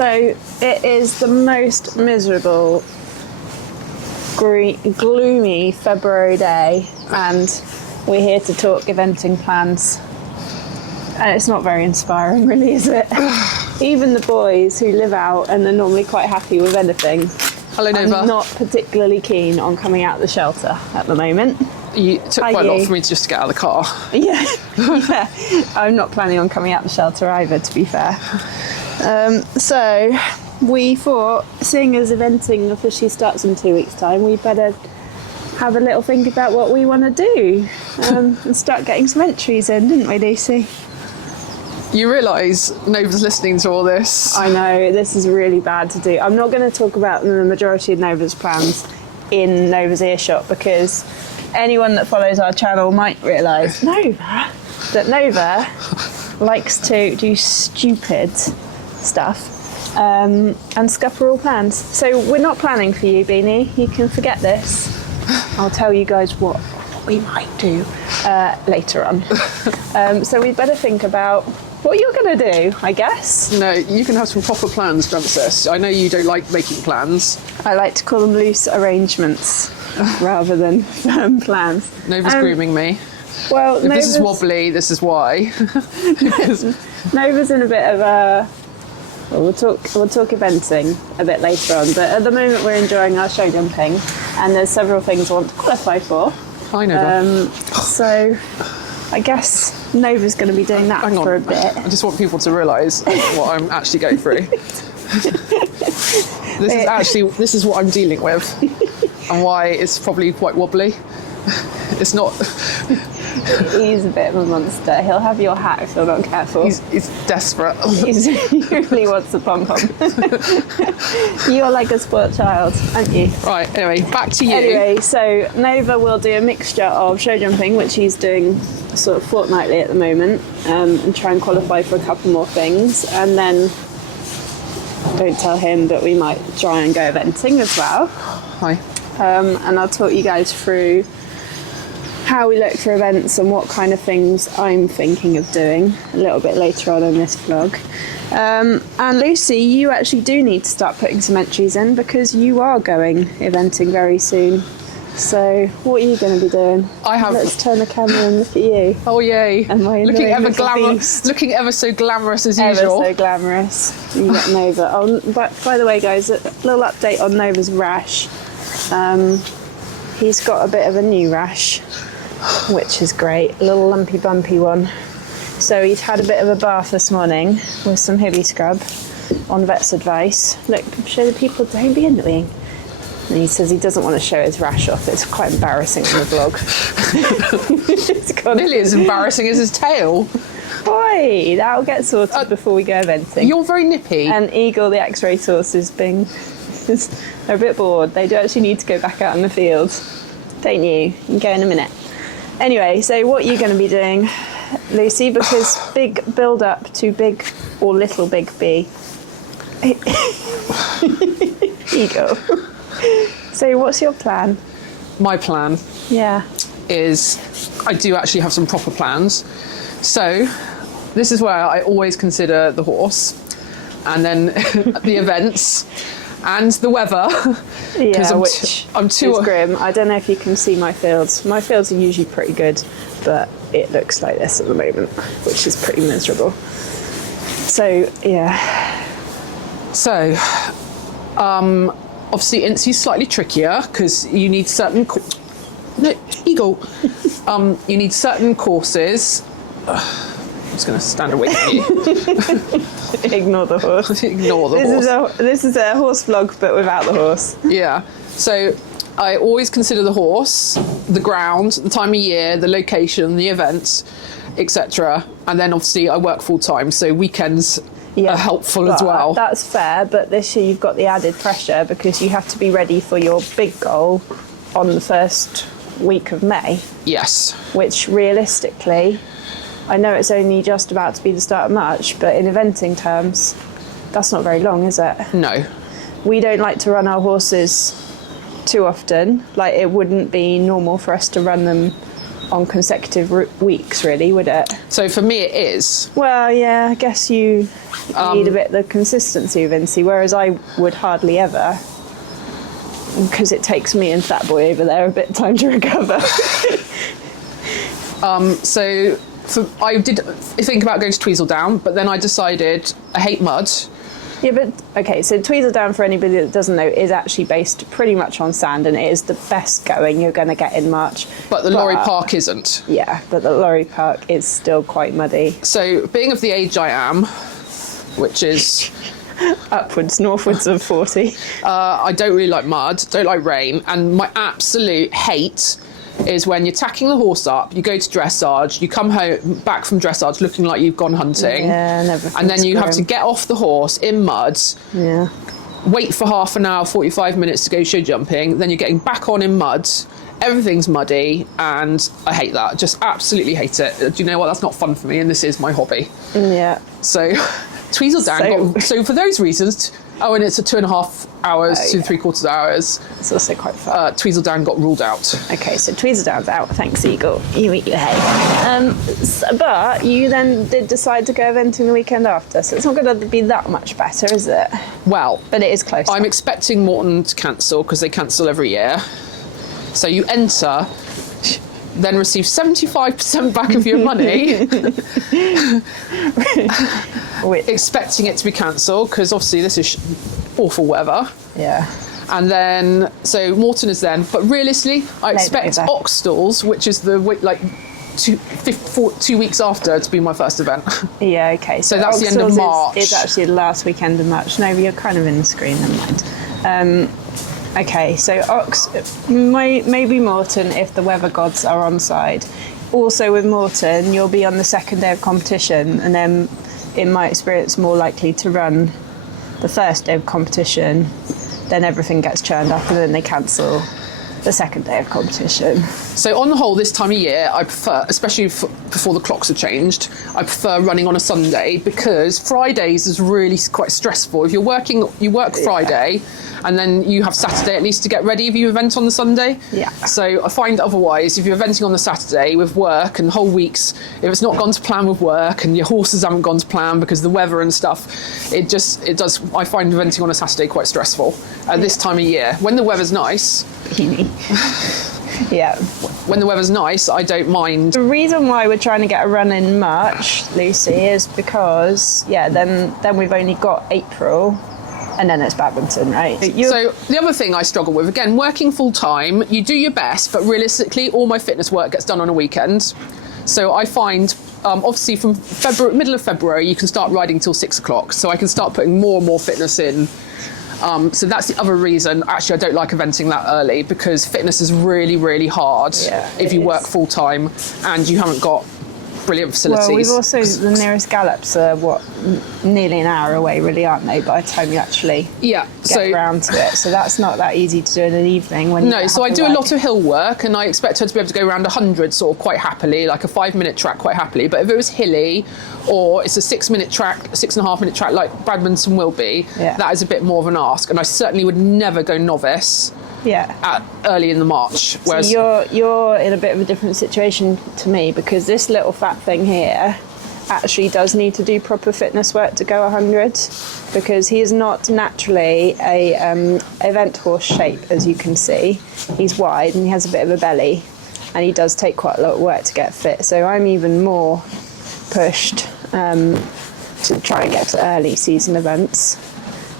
So it is the most miserable, gloomy February day, and we're here to talk eventing plans. And it's not very inspiring, really, is it? Even the boys who live out and are normally quite happy with anything, Hello, Nova. I'm not particularly keen on coming out of the shelter at the moment. It took quite a lot for me to just get out of the car. Yeah, yeah. I'm not planning on coming out the shelter either, to be fair. So we thought, seeing as eventing officially starts in 2 weeks' time, we better have a little think about what we want to do and start getting some entries in, didn't we, Lucy? You realise Nova's listening to all this. I know, this is really bad to do. I'm not going to talk about the majority of Nova's plans in Nova's earshot, because anyone that follows our channel might realise that Nova likes to do stupid stuff and scupper all plans. So we're not planning for you, Beanie. You can forget this. I'll tell you guys what we might do later on. So we'd better think about what you're going to do, I guess. No, you can have some proper plans, Princess. I know you don't like making plans. I like to call them loose arrangements rather than firm plans. Nova's grooming me. Well, if this is wobbly, this is why. Nova's in a bit of a... Well, we'll talk eventing a bit later on, but at the moment we're enjoying our show jumping, and there's several things I want to qualify for. Hi, Nova. So I guess Nova's going to be doing that for a bit. I just want people to realise what I'm actually going through. This is what I'm dealing with, and why it's probably quite wobbly. It's not. He's a bit of a monster. He'll have your hat if you're not careful. He's desperate. He really wants a pom-pom. You're like a spoiled child, aren't you? Right, anyway, back to you. Anyway, so Nova will do a mixture of show jumping, which he's doing sort of fortnightly at the moment, and try and qualify for a couple more things. And then, don't tell him, but we might try and go eventing as well. Hi. And I'll talk you guys through how we look for events and what kind of things I'm thinking of doing a little bit later on in this vlog. And Lucy, you actually do need to start putting some entries in, because you are going eventing very soon. So what are you going to be doing? Let's turn the camera and look at you. Oh yay! And my looking ever so glamorous as usual. Ever so glamorous. You get Nova. Oh, by the way, guys, a little update on Nova's rash. He's got a bit of a new rash, which is great, a little lumpy bumpy one. So he's had a bit of a bath this morning with some Hibby scrub on vet's advice. Look, show the people, don't be annoying. And he says he doesn't want to show his rash off, it's quite embarrassing on the vlog. Nearly as embarrassing as his tail. Boy, that'll get sorted before we go eventing. You're very nippy. And Eagle, the X-ray source, is being... they're a bit bored. They do actually need to go back out in the field. Don't you? You can go in a minute. Anyway, so what are you going to be doing, Lucy? Because big build up to big or little big B. Ego. So what's your plan? My plan is I do actually have some proper plans. So this is where I always consider the horse, and then the events and the weather. Yeah, I'm too grim. I don't know if you can see my fields. My fields are usually pretty good, but it looks like this at the moment, which is pretty miserable. So yeah. So obviously Incy's slightly trickier because you need certain Eagle. You need certain courses. I'm just going to stand away from you. Ignore the horse. Ignore the horse. This is a horse vlog, but without the horse. Yeah. So I always consider the horse, the ground, the time of year, the location, the events, etc. And then obviously I work full time, so weekends are helpful as well. That's fair, but this year you've got the added pressure because you have to be ready for your big goal on the first week of May. Yes. Which realistically, I know it's only just about to be the start of March, but in eventing terms, that's not very long, is it? No. We don't like to run our horses too often. Like, it wouldn't be normal for us to run them on consecutive weeks, really, would it? So for me, it is. Well, yeah, I guess you need a bit of the consistency of Vinci, whereas I would hardly ever, because it takes me and Fat Boy over there a bit of time to recover. So I did think about going to Tweezledown, but then I decided I hate mud. Yeah, but okay, so Tweezledown, for anybody that doesn't know, is actually based pretty much on sand, and it is the best going you're going to get in March. But the Lorry Park isn't. Yeah, but the Lorry Park is still quite muddy. So being of the age I am, which is Northwards of 40. I don't really like mud, don't like rain, and my absolute hate is when you're tacking the horse up, you go to dressage, you come home back from dressage looking like you've gone hunting, and then you have to get off the horse in mud, wait for half an hour, 45 minutes to go show jumping, then you're getting back on in mud, everything's muddy, and I hate that, just absolutely hate it. Do you know what, that's not fun for me, and this is my hobby. Yeah. So Tweezledown, so for those reasons, and it's a 2.5 hours to 3/4 hours. It's also quite fun. Tweezledown got ruled out. Okay, so Tweezledown's out. Thanks, Eagle. You eat your hay. But you then did decide to go eventing the weekend after, so it's not going to be that much better, is it? Well, but it is close. I'm expecting Morton to cancel because they cancel every year. So you enter, then receive 75% back of your money, expecting it to be cancelled because obviously this is awful weather. Yeah. And then, so Morton is then, but realistically, I expect Oxstalls, which is the like 2 weeks after, to be my first event. Yeah, okay. So that's the end of March. It's actually the last weekend of March. No, you're kind of in the screen, never mind. Okay, so maybe Morton if the weather gods are on side. Also with Morton, you'll be on the second day of competition, and then, in my experience, more likely to run the first day of competition. Then everything gets churned up, and then they cancel the second day of competition. So on the whole, this time of year, I prefer, especially before the clocks are changed, I prefer running on a Sunday because Fridays is really quite stressful. If you're working, you work Friday, and then you have Saturday at least to get ready if you event on the Sunday. Yeah. So I find otherwise, if you're eventing on the Saturday with work and whole weeks, if it's not gone to plan with work and your horses haven't gone to plan because of the weather and stuff, it does. I find eventing on a Saturday quite stressful at this time of year. When the weather's nice. Yeah. When the weather's nice, I don't mind. The reason why we're trying to get a run in March, Lucy, is because, then we've only got April, and then it's badminton, right? So the other thing I struggle with, again, working full time, you do your best, but realistically, all my fitness work gets done on a weekend. So I find, obviously from middle of February, you can start riding till 6 o'clock. So I can start putting more and more fitness in. So that's the other reason, actually, I don't like eventing that early because fitness is really, really hard if you work full time and you haven't got brilliant facilities. Well, we've also, the nearest gallops are, nearly an hour away, really, aren't they, by the time you actually get around to it. So that's not that easy to do in an evening. So I do a lot of hill work, and I expect her to be able to go around 100 sort of quite happily, like a 5-minute track quite happily. But if it was hilly, or it's a 6-minute track, 6.5-minute track like badminton will be, that is a bit more of an ask. And I certainly would never go novice early in the March. Whereas so you're in a bit of a different situation to me because this little fat thing here actually does need to do proper fitness work to go 100 because he is not naturally a event horse shape, as you can see. He's wide and he has a bit of a belly, and he does take quite a lot of work to get fit. So I'm even more pushed to try and get to early season events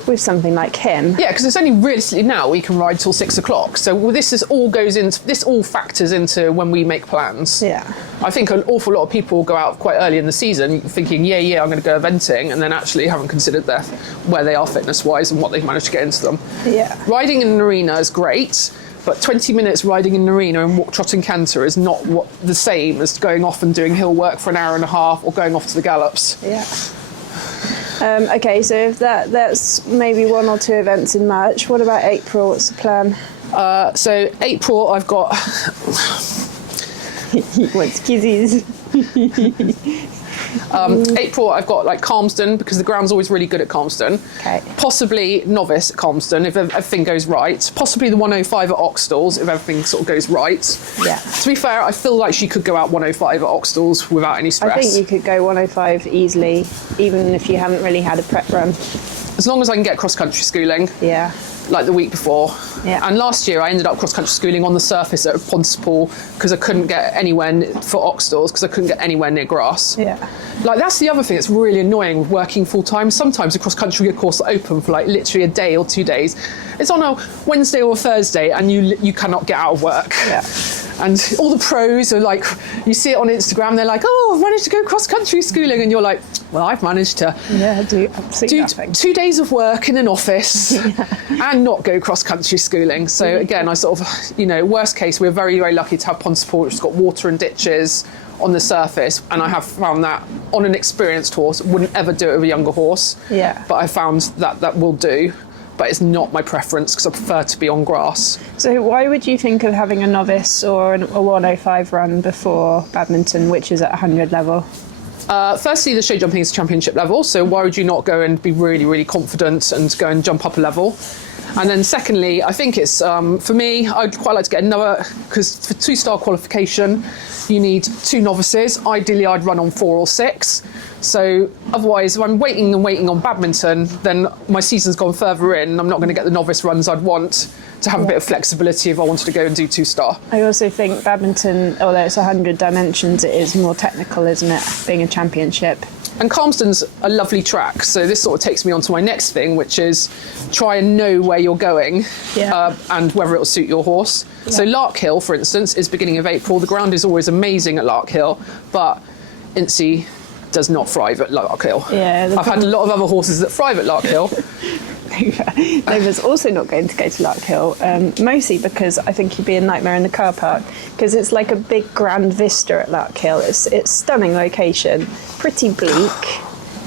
with something like him. Yeah, because it's only realistically now we can ride till 6 o'clock. So this all factors into when we make plans. Yeah. I think an awful lot of people go out quite early in the season thinking, I'm going to go eventing, and then actually haven't considered where they are fitness-wise and what they've managed to get into them. Yeah. Riding in an arena is great, but 20 minutes riding in an arena and walk, trot and canter is not the same as going off and doing hill work for an hour and a half or going off to the gallops. Yeah. Okay, so if that's maybe 1 or 2 events in March, what about April? What's the plan? So April, I've got... He wants kizzies. April, I've got like Calmsden, because the ground's always really good at Calmsden. Okay. Possibly novice at Calmsden if everything goes right. Possibly the 105 at Oxtalls if everything sort of goes right. Yeah. To be fair, I feel like she could go out 105 at Oxtalls without any stress. I think you could go 105 easily, even if you haven't really had a prep run. As long as I can get cross-country schooling. Yeah. Like the week before. Yeah. And last year I ended up cross-country schooling on the surface at Pontypool because I couldn't get anywhere for Oxtalls because I couldn't get anywhere near grass. Yeah. Like that's the other thing that's really annoying with working full-time. Sometimes a cross-country course open for like literally a day or 2 days. It's on a Wednesday or a Thursday and you cannot get out of work. Yeah. And all the pros are like, you see it on Instagram, they're like, oh, I've managed to go cross-country schooling. And you're like, well, I've managed to do absolutely nothing. 2 days of work in an office and not go cross-country schooling. So again, I sort of, worst case, we're very, very lucky to have Pontypool, which has got water and ditches on the surface. And I have found that on an experienced horse, wouldn't ever do it with a younger horse. Yeah. But I found that will do. But it's not my preference because I prefer to be on grass. So why would you think of having a novice or a 105 run before badminton, which is at 100 level? Firstly, the show jumping is championship level, so why would you not go and be really, really confident and go and jump up a level? And then secondly, I think it's, for me, I'd quite like to get another, because for 2-star qualification, you need 2 novices. Ideally, I'd run on 4 or 6. So otherwise, if I'm waiting on badminton, then my season's gone further in. I'm not going to get the novice runs I'd want to have a bit of flexibility if I wanted to go and do 2-star. I also think badminton, although it's 100 dimensions, it is more technical, isn't it, being a championship? And Calmsden's a lovely track, so this sort of takes me on to my next thing, which is try and know where you're going and whether it'll suit your horse. Yeah. So Lark Hill, for instance, is beginning of April. The ground is always amazing at Lark Hill, but Incy does not thrive at Lark Hill. Yeah, I've had a lot of other horses that thrive at Lark Hill. Nova's also not going to go to Lark Hill, mostly because I think he'd be a nightmare in the car park, because it's like a big grand vista at Lark Hill. It's stunning location, pretty bleak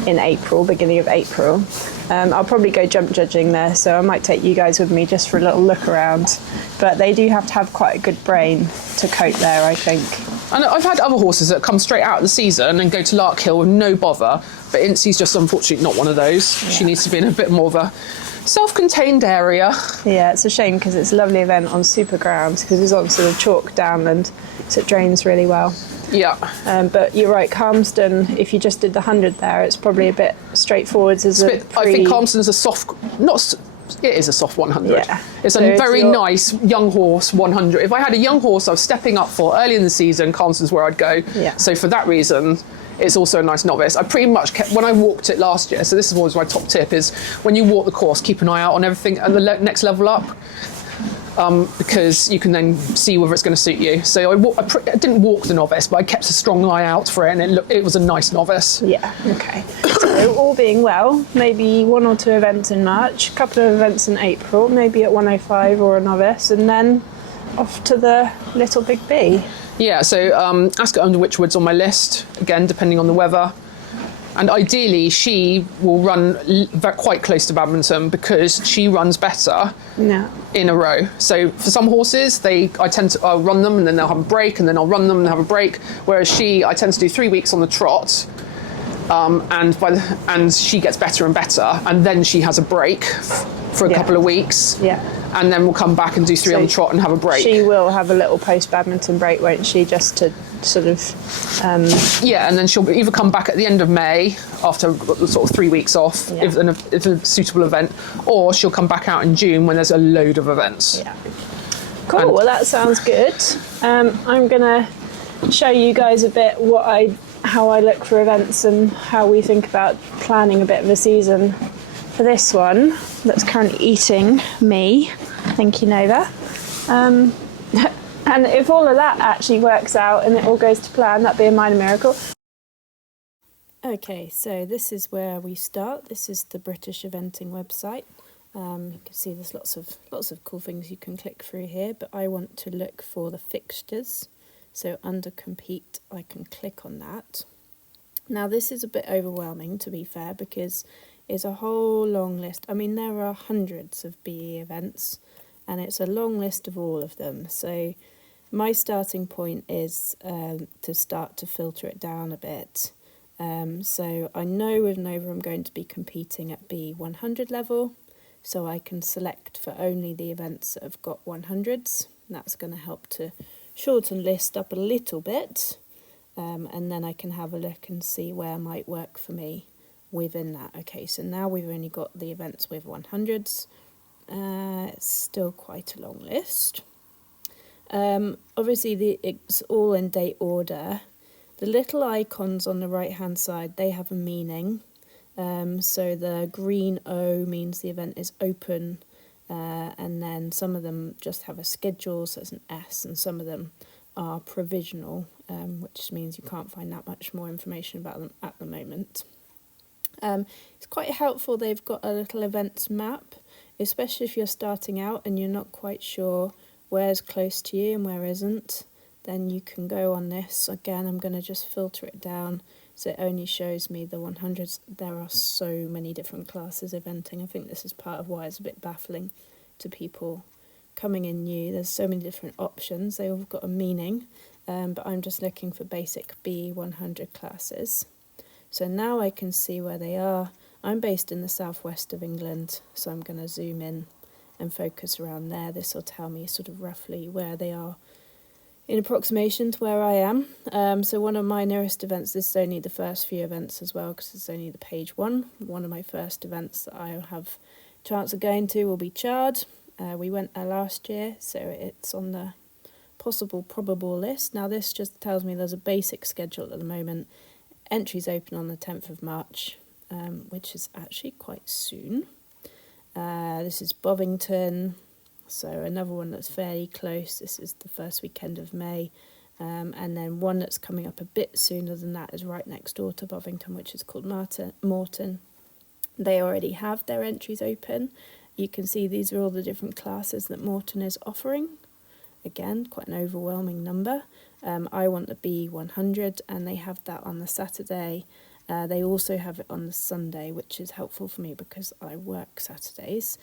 in April, beginning of April. I'll probably go jump judging there, so I might take you guys with me just for a little look around. But they do have to have quite a good brain to cope there, I think. And I've had other horses that come straight out of the season and go to Lark Hill with no bother, but Incy's just unfortunately not one of those. Yeah. She needs to be in a bit more of a self-contained area. Yeah, it's a shame because it's a lovely event on super ground because it's on sort of chalk downland, so it drains really well. Yeah. But you're right, Calmsden, if you just did the 100 there, it's probably a bit straightforward as I think Calmsden's a soft, it is a soft 100. Yeah. It's a very nice young horse 100. If I had a young horse I was stepping up for early in the season, Calmsden's where I'd go. Yeah. So for that reason, it's also a nice novice. I pretty much kept, when I walked it last year, so this is always my top tip, is when you walk the course, keep an eye out on everything at the next level up. Because you can then see whether it's going to suit you. So I didn't walk the novice, but I kept a strong eye out for it, and it was a nice novice. Yeah, okay. So all being well, maybe 1 or 2 events in March, a couple of events in April, maybe at 105 or a novice, and then off to the Little Big B. Yeah, so Ascot Under Witchwood's on my list, again, depending on the weather. And ideally, she will run quite close to badminton because she runs better in a row. So for some horses, I tend to run them and then they'll have a break, and then I'll run them and have a break. Whereas I tend to do 3 weeks on the trot, and she gets better and better, and then she has a break for a couple of weeks. Yeah. And then we'll come back and do 3 on the trot and have a break. She will have a little post-badminton break, won't she, just to sort of... Yeah, and then she'll either come back at the end of May after sort of 3 weeks off, if a suitable event, or she'll come back out in June when there's a load of events. Yeah. Cool, well that sounds good. I'm going to show you guys a bit how I look for events and how we think about planning a bit of a season for this one that's currently eating me. Thank you, Nova. And if all of that actually works out and it all goes to plan, that'd be a minor miracle. Okay, so this is where we start. This is the British Eventing website. You can see there's lots of cool things you can click through here, but I want to look for the fixtures. So under compete, I can click on that. Now this is a bit overwhelming, to be fair, because it's a whole long list. I mean, there are hundreds of BE events, and it's a long list of all of them. So my starting point is to start to filter it down a bit. So I know with Nova I'm going to be competing at B100 level, so I can select for only the events that have got 100s. And that's going to help to shorten list up a little bit, and then I can have a look and see where might work for me within that. Okay, so now we've only got the events with 100s. It's still quite a long list. Obviously it's all in date order. The little icons on the right hand side, they have a meaning. So the green O means the event is open, and then some of them just have a schedule, so it's an S, and some of them are provisional, which means you can't find that much more information about them at the moment. It's quite helpful they've got a little events map, especially if you're starting out and you're not quite sure where's close to you and where isn't. Then you can go on this. Again, I'm going to just filter it down so it only shows me the 100s. There are so many different classes eventing. I think this is part of why it's a bit baffling to people coming in new. There's so many different options. They all got a meaning, but I'm just looking for basic B100 classes. So now I can see where they are. I'm based in the southwest of England, so I'm going to zoom in and focus around there. This will tell me sort of roughly where they are in approximation to where I am. So one of my nearest events, this is only the first few events as well, because it's only the page one. One of my first events that I'll have chance of going to will be Chard. We went there last year, so it's on the possible probable list. Now this just tells me there's a basic schedule at the moment. Entries open on the 10th of March, which is actually quite soon. This is Bovington, so another one that's fairly close. This is the first weekend of May. And then one that's coming up a bit sooner than that is right next door to Bovington, which is called Morton. They already have their entries open. You can see these are all the different classes that Morton is offering. Again, quite an overwhelming number. I want the B100, and they have that on the Saturday. They also have it on the Sunday, which is helpful for me because I work Saturdays.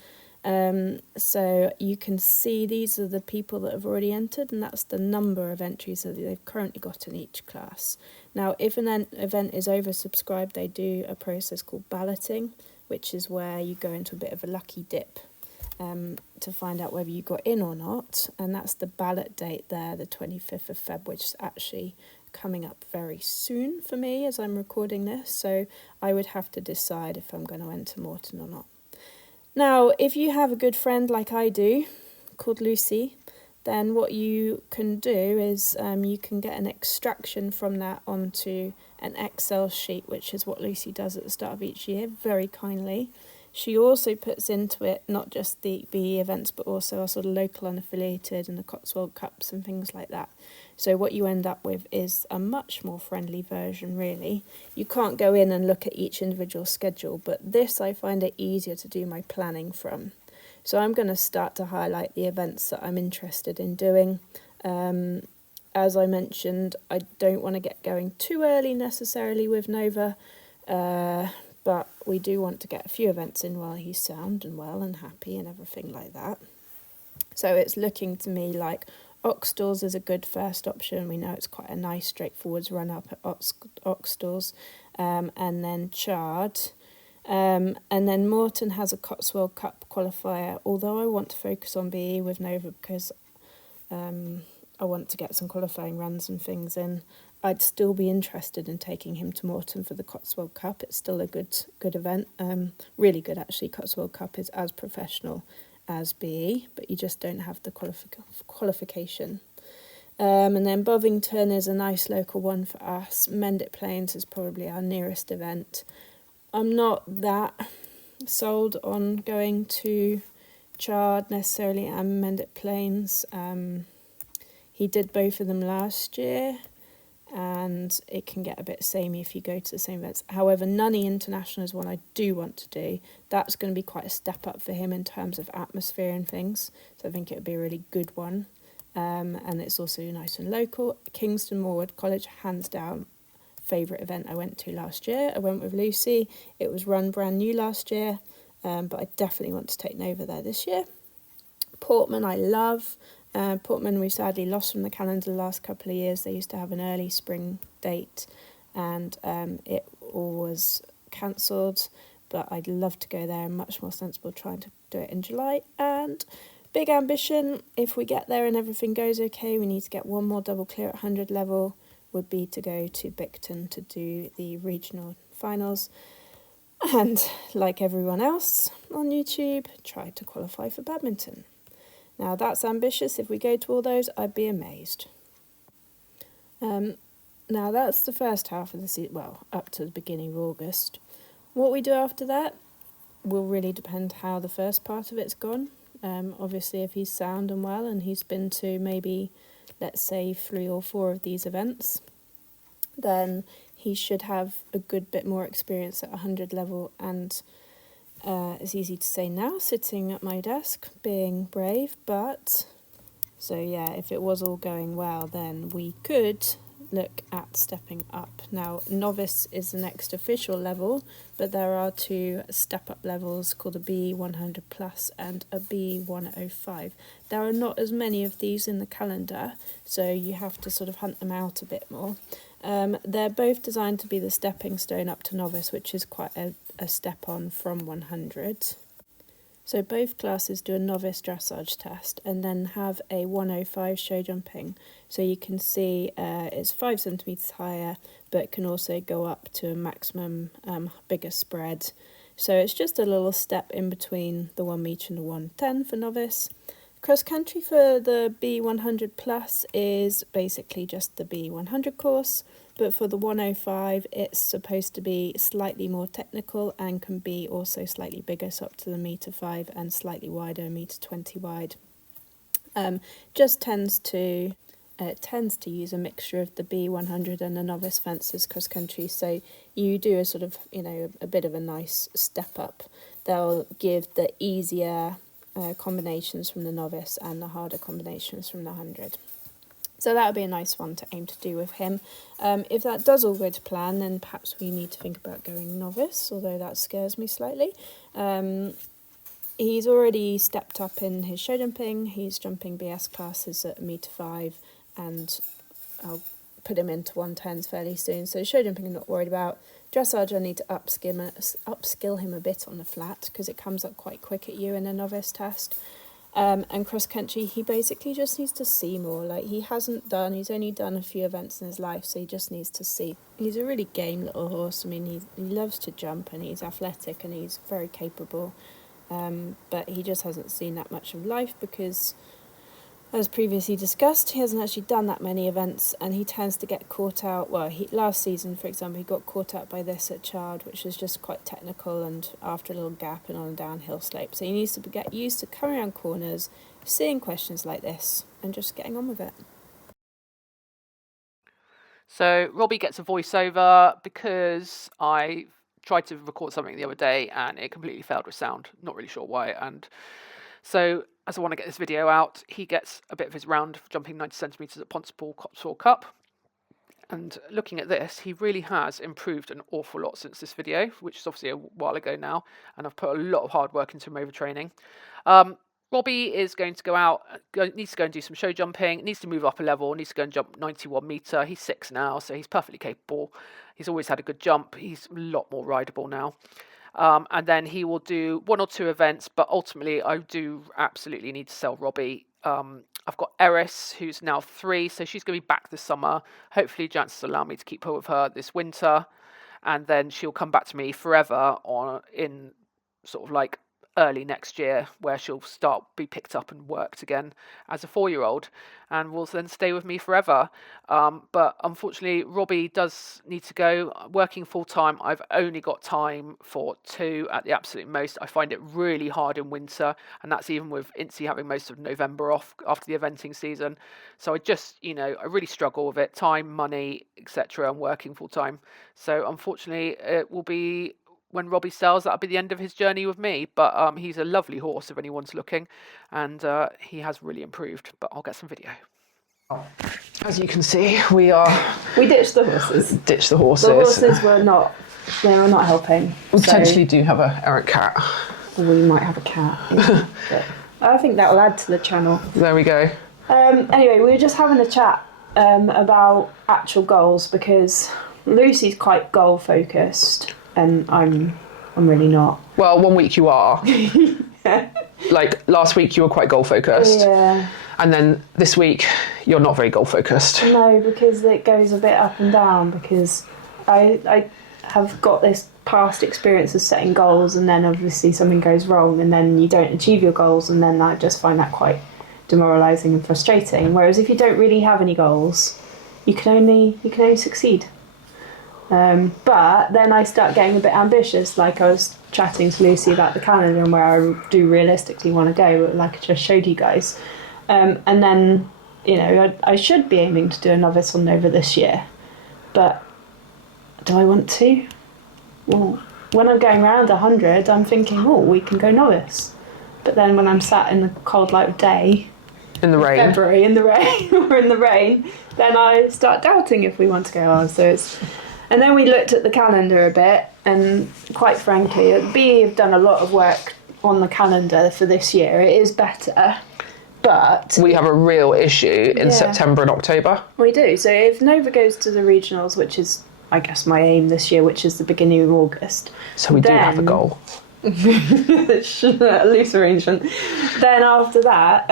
So you can see these are the people that have already entered, and that's the number of entries that they've currently got in each class. Now, if an event is oversubscribed, they do a process called balloting, which is where you go into a bit of a lucky dip to find out whether you got in or not, and that's the ballot date there, the 25th of Feb, which is actually coming up very soon for me as I'm recording this, so I would have to decide if I'm going to enter Morton or not. Now, if you have a good friend like I do, called Lucy, then what you can do is you can get an extraction from that onto an Excel sheet, which is what Lucy does at the start of each year, very kindly. She also puts into it not just the BE events, but also our sort of local unaffiliated and the Cotswold Cups and things like that. So what you end up with is a much more friendly version, really. You can't go in and look at each individual schedule, but this I find it easier to do my planning from. So I'm going to start to highlight the events that I'm interested in doing. As I mentioned, I don't want to get going too early necessarily with Nova, but we do want to get a few events in while he's sound and well and happy and everything like that. So it's looking to me like Oxdals is a good first option. We know it's quite a nice straightforward run up at Oxdals, and then Chard. And then Morton has a Cotswold Cup qualifier, although I want to focus on BE with Nova because I want to get some qualifying runs and things in. I'd still be interested in taking him to Morton for the Cotswold Cup. It's still a good event, really good actually. Cotswold Cup is as professional as BE, but you just don't have the qualification. And then Bovington is a nice local one for us. Mendip Plains is probably our nearest event. I'm not that sold on going to Chard necessarily and Mendip Plains. He did both of them last year, and it can get a bit samey if you go to the same events. However, Nunney International is one I do want to do. That's going to be quite a step up for him in terms of atmosphere and things, so I think it would be a really good one. And it's also nice and local. Kingston Moorwood College, hands down, favourite event I went to last year. I went with Lucy. It was run brand new last year, but I definitely want to take Nova there this year. Portman I love. Portman we sadly lost from the calendar the last couple of years. They used to have an early spring date, and it all was cancelled, but I'd love to go there. Much more sensible trying to do it in July. And big ambition, if we get there and everything goes okay, we need to get one more double clear at 100 level, would be to go to Bicton to do the regional finals. And like everyone else on YouTube, try to qualify for badminton. Now that's ambitious. If we go to all those, I'd be amazed. Now that's the first half of the season, well, up to the beginning of August. What we do after that will really depend how the first part of it's gone. Obviously, if he's sound and well and he's been to maybe, let's say, 3 or 4 of these events, then he should have a good bit more experience at 100 level. And it's easy to say now, sitting at my desk, being brave, but... So yeah, if it was all going well, then we could look at stepping up. Now, novice is the next official level, but there are 2 step-up levels called a B100 Plus and a B105. There are not as many of these in the calendar, so you have to sort of hunt them out a bit more. They're both designed to be the stepping stone up to novice, which is quite a step on from 100. So both classes do a novice dressage test and then have a 105 show jumping. So you can see it's 5 centimetres higher, but can also go up to a maximum bigger spread. So it's just a little step in between the 1 metre and the 110 for novice. Cross country for the B100 Plus is basically just the B100 course, but for the 105 it's supposed to be slightly more technical and can be also slightly bigger, so up to the metre 5 and slightly wider, metre 20 wide. Just tends to use a mixture of the B100 and the novice fences cross country, so you do a sort of, a bit of a nice step up. They'll give the easier combinations from the novice and the harder combinations from the 100. So that would be a nice one to aim to do with him. If that does all go to plan, then perhaps we need to think about going novice, although that scares me slightly. He's already stepped up in his show jumping. He's jumping BS classes at metre 5, and I'll put him into 110s fairly soon. So show jumping I'm not worried about. Dressage I need to upskill him a bit on the flat, because it comes up quite quick at you in a novice test. And cross country, he basically just needs to see more. Like, he's only done a few events in his life, so he just needs to see. He's a really game little horse. I mean, he loves to jump, and he's athletic, and he's very capable. But he just hasn't seen that much of life because, as previously discussed, he hasn't actually done that many events, and he tends to get caught out. Well, last season, for example, he got caught out by this at Chard, which is just quite technical and after a little gap and on a downhill slope. So he needs to get used to coming around corners, seeing questions like this, and just getting on with it. So Robbie gets a voiceover because I tried to record something the other day and it completely failed with sound. Not really sure why. And so, as I want to get this video out, he gets a bit of his round for jumping 90 centimetres at Pontypool Cotswold Cup. And looking at this, he really has improved an awful lot since this video, which is obviously a while ago now, and I've put a lot of hard work into him overtraining. Robbie is going to go out, needs to go and do some show jumping, needs to move up a level, needs to go and jump 91 metre. He's 6 now, so he's perfectly capable. He's always had a good jump. He's a lot more rideable now. And then he will do 1 or 2 events, but ultimately I do absolutely need to sell Robbie. I've got Eris, who's now 3, so she's going to be back this summer. Hopefully Jancis will allow me to keep her with her this winter, and then she'll come back to me forever in sort of like early next year, where she'll be picked up and worked again as a 4-year-old, and will then stay with me forever. But unfortunately, Robbie does need to go. Working full time, I've only got time for 2 at the absolute most. I find it really hard in winter, and that's even with Incy having most of November off after the eventing season. So I really struggle with it, time, money, etc. and working full time. So unfortunately, it will be, when Robbie sells, that'll be the end of his journey with me. But he's a lovely horse if anyone's looking, and he has really improved. But I'll get some video. As you can see, we ditched the horses. Ditched the horses. The horses were not helping. We potentially do have a errant cat. We might have a cat. But I think that will add to the channel. There we go. Anyway, we were just having a chat about actual goals, because Lucy's quite goal focused, and I'm really not. Well, one week you are. Like last week you were quite goal focused. Yeah. And then this week you're not very goal focused. No, because it goes a bit up and down, because I have got this past experience of setting goals, and then obviously something goes wrong and then you don't achieve your goals, and then I just find that quite demoralising and frustrating. Whereas if you don't really have any goals, you can only succeed. But then I start getting a bit ambitious, like I was chatting to Lucy about the calendar and where I do realistically want to go, like I just showed you guys. And then, you know, I should be aiming to do a novice on Nova this year. But do I want to? Well, when I'm going around 100, I'm thinking, oh, we can go novice. But then when I'm sat in the cold light of day, in the rain, February, in the rain, or in the rain, then I start doubting if we want to go on. So it's... And then we looked at the calendar a bit, and quite frankly, B have done a lot of work on the calendar for this year. It is better, but... We have a real issue in September and October. We do. So if Nova goes to the regionals, which is, I guess, my aim this year, which is the beginning of August... So we do have a goal. A loose arrangement. Then after that,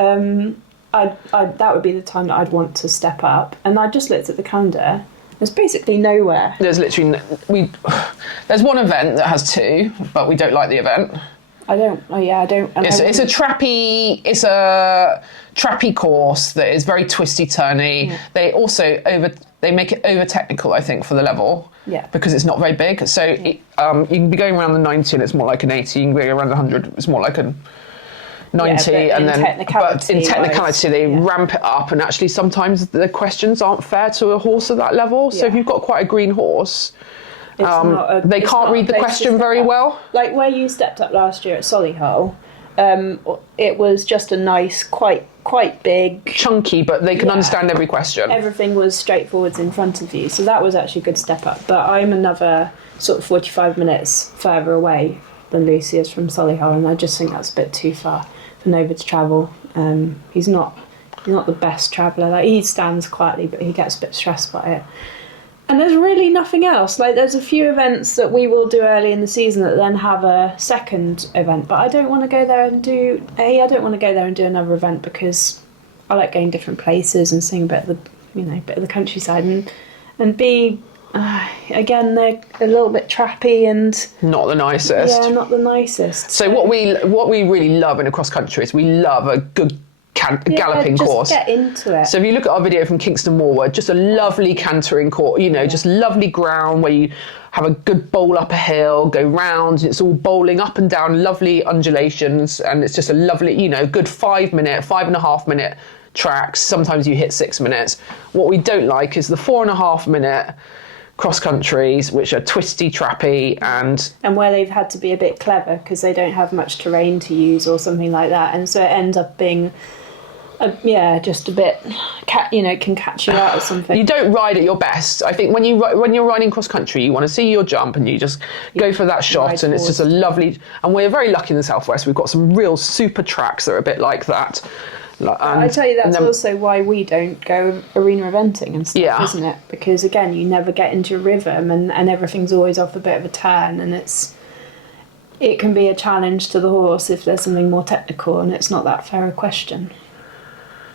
that would be the time that I'd want to step up. And I just looked at the calendar. There's basically nowhere. There's literally there's one event that has two, but we don't like the event. I don't. It's a trappy course that is very twisty turny. Yeah. They make it over technical, I think, for the level. Yeah. Because it's not very big. So you can be going around the 90 and it's more like an 80. You can be going around the 100, it's more like a 90, and then but in technicality they ramp it up, and actually sometimes the questions aren't fair to a horse at that level. So if you've got quite a green horse, they can't read the question very well. Like where you stepped up last year at Solihull, it was just a nice, quite big, chunky, but they can understand every question. Everything was straightforwards in front of you, so that was actually a good step up. But I'm another sort of 45 minutes further away than Lucy is from Solihull, and I just think that's a bit too far for Nova to travel. He's not the best traveller. Like, he stands quietly, but he gets a bit stressed by it. And there's really nothing else. Like, there's a few events that we will do early in the season that then have a second event, but I don't want to go there and do another event, because I like going different places and seeing a bit of the countryside, and B, again, they're a little bit trappy and not the nicest. Yeah, not the nicest. So what we really love in a cross country is we love a good galloping course. Get into it. So if you look at our video from Kingston Moorwood, just a lovely cantering course, just lovely ground where you have a good bowl up a hill, go round, it's all bowling up and down, lovely undulations, and it's just a lovely, good 5.5 minute tracks. Sometimes you hit 6 minutes. What we don't like is the 4.5 minute cross countries, which are twisty, trappy, and where they've had to be a bit clever because they don't have much terrain to use or something like that, and so it ends up being just a bit can catch you out or something. You don't ride at your best. I think when you're riding cross country, you want to see your jump and you just go for that shot, and it's just a lovely, and we're very lucky in the southwest. We've got some real super tracks that are a bit like that. I tell you, that's also why we don't go arena eventing and stuff, isn't it? Because again, you never get into a rhythm, and everything's always off a bit of a turn, and it can be a challenge to the horse if there's something more technical and it's not that fair a question.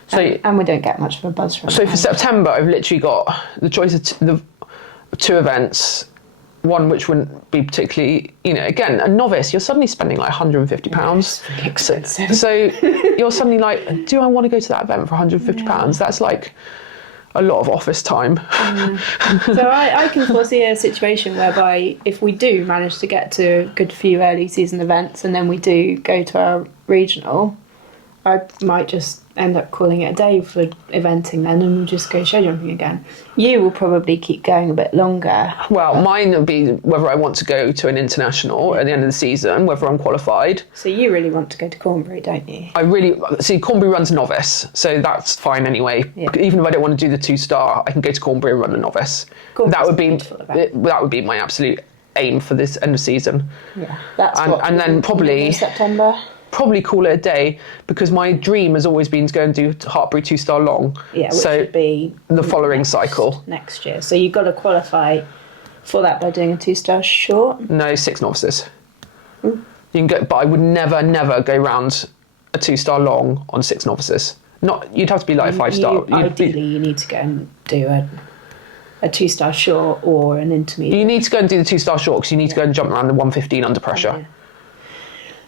So, and we don't get much of a buzz from it. So for September, I've literally got the choice of the two events. One which wouldn't be particularly, again, a novice, you're suddenly spending like £150. Really expensive. So you're suddenly like, do I want to go to that event for £150? That's like a lot of office time. So I can foresee a situation whereby if we do manage to get to a good few early season events and then we do go to our regional, I might just end up calling it a day for eventing then, and we'll just go show jumping again. You will probably keep going a bit longer. Well, mine will be whether I want to go to an international at the end of the season, whether I'm qualified. So you really want to go to Cornbury, don't you? Cornbury runs novice, so that's fine anyway. Yeah. Even if I don't want to do the 2-star, I can go to Cornbury and run a novice. That would be my absolute aim for this end of season. Yeah, that's and then probably September. Probably call it a day, because my dream has always been to go and do Hartbury 2-star long. Yeah, which would be the following cycle next year. So you've got to qualify For that, by doing a 2-star short? No, 6 novices. You can go, but I would never go round a 2-star long on 6 novices. Not, you'd have to be like a 5-star. Ideally, you need to go and do a 2-star short or an intermediate. You need to go and do the 2-star short because you need to go and jump around the 115 under pressure. Yeah.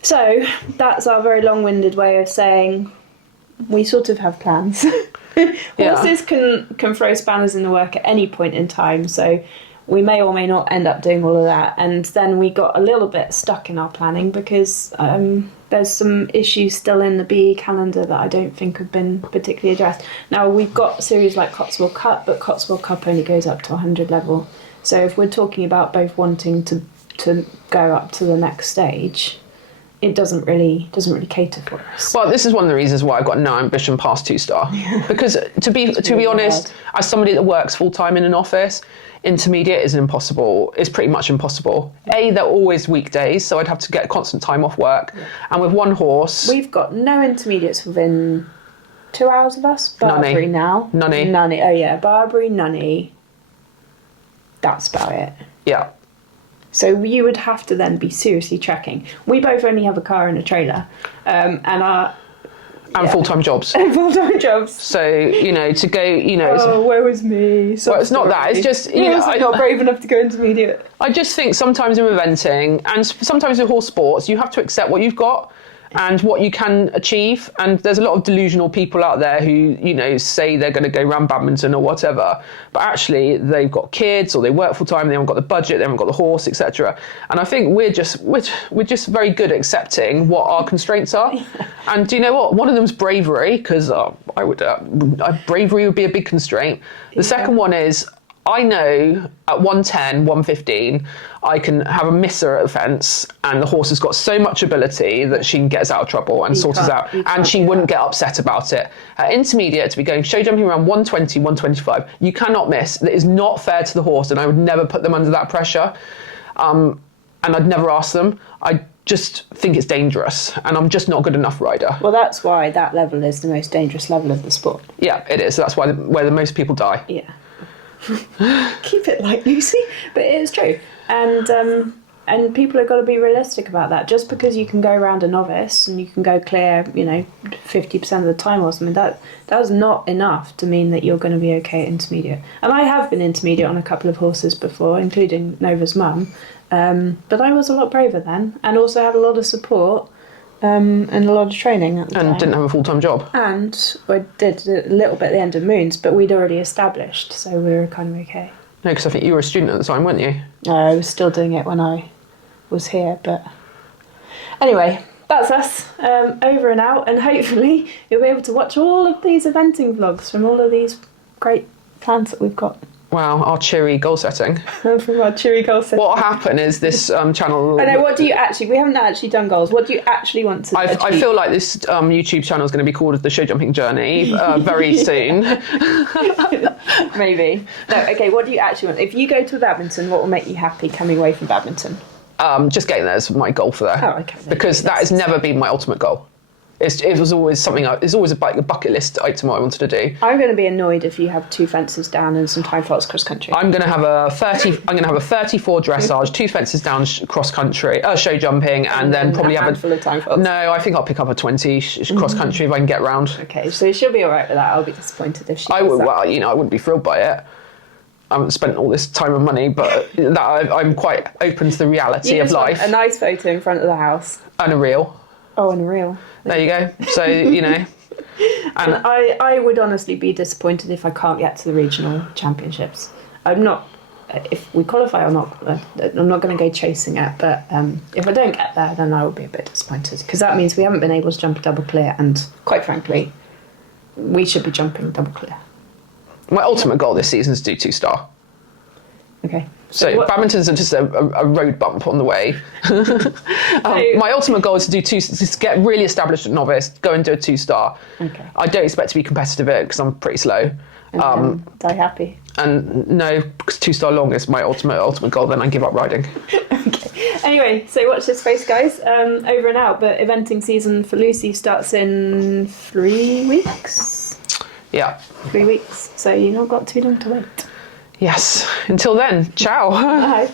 So that's our very long-winded way of saying we sort of have plans. Horses can throw spanners in the work at any point in time, so we may or may not end up doing all of that. And then we got a little bit stuck in our planning because there's some issues still in the BE calendar that I don't think have been particularly addressed. Now, we've got series like Cotswold Cup, but Cotswold Cup only goes up to 100 level. So if we're talking about both wanting to go up to the next stage, it doesn't really cater for us. Well, this is one of the reasons why I've got no ambition past 2-star. Because to be honest, as somebody that works full time in an office, intermediate is impossible. It's pretty much impossible. They're always weekdays, so I'd have to get constant time off work. Yeah. And with one horse, we've got no intermediates within 2 hours of us. Barbary now. Nunny. Oh yeah, Barbary, Nunny. That's about it. Yeah. So you would have to then be seriously tracking. We both only have a car and a trailer, and full-time jobs. And full-time jobs. So, to go, Oh, where was me? Well, it's not that. It's just, I'm not brave enough to go intermediate. I just think sometimes in eventing and sometimes in horse sports, you have to accept what you've got and what you can achieve. And there's a lot of delusional people out there who, say they're going to go run badminton or whatever, but actually they've got kids or they work full time, they haven't got the budget, they haven't got the horse, etc. And I think we're just very good at accepting what our constraints are. And do you know what? One of them's bravery, because bravery would be a big constraint. The second one is, I know at 110, 115, I can have a misser at the fence and the horse has got so much ability that she can get us out of trouble and sort us out. And she wouldn't get upset about it. At intermediate, to be going show jumping around 120, 125, you cannot miss. That is not fair to the horse, and I would never put them under that pressure. And I'd never ask them. I just think it's dangerous, and I'm just not a good enough rider. Well, that's why that level is the most dangerous level of the sport. Yeah, it is. That's why where the most people die. Yeah. Keep it light, Lucy, but it is true, and people have got to be realistic about that. Just because you can go around a novice and you can go clear 50% of the time or something, that's not enough to mean that you're going to be okay at intermediate. And I have been intermediate on a couple of horses before, including Nova's mum, but I was a lot braver then and also had a lot of support and a lot of training at the time. And didn't have a full-time job. And I did a little bit at the end of Moons, but we'd already established, so we were kind of okay. No, because I think you were a student at the time, weren't you? No, I was still doing it when I was here, but... Anyway, that's us, over and out, and hopefully you'll be able to watch all of these eventing vlogs from all of these great plans that we've got. Wow, our cheery goal setting. From our cheery goal setting. What will happen is this channel... I know, what do you actually... We haven't actually done goals. What do you actually want to achieve? I feel like this YouTube channel is going to be called The Show Jumping Journey very soon. Maybe. No, okay, what do you actually want? If you go to badminton, what will make you happy coming away from badminton? Just getting there is my goal for there. Oh, okay. Because that has never been my ultimate goal. It was always something. It's always a bucket list item I wanted to do. I'm going to be annoyed if you have 2 fences down and some time faults cross country. I'm going to have a 34 dressage, 2 fences down cross country, show jumping, and then probably have a handful of time faults. No, I think I'll pick up a 20 cross country if I can get round. Okay, so she'll be all right with that. I'll be disappointed if she. I wouldn't be thrilled by it. I haven't spent all this time and money, but I'm quite open to the reality of life. A nice photo in front of the house and a reel. Oh, and a reel. There you go. So, And I would honestly be disappointed if I can't get to the regional championships. I'm not, if we qualify or not, I'm not going to go chasing it, but if I don't get there, then I will be a bit disappointed, because that means we haven't been able to jump a double clear, and quite frankly, we should be jumping double clear. My ultimate goal this season is to do 2-star. Okay. So badminton's just a road bump on the way. My ultimate goal is to to get really established at novice, go and do a 2-star. Okay. I don't expect to be competitive at it because I'm pretty slow. And die happy. And no, because 2-star long is my ultimate goal. Then I give up riding. Okay. Anyway, so watch this space, guys. Over and out. But eventing season for Lucy starts in 3 weeks. Yeah. 3 weeks. So you've not got too long to wait. Yes. Until then, ciao. Bye.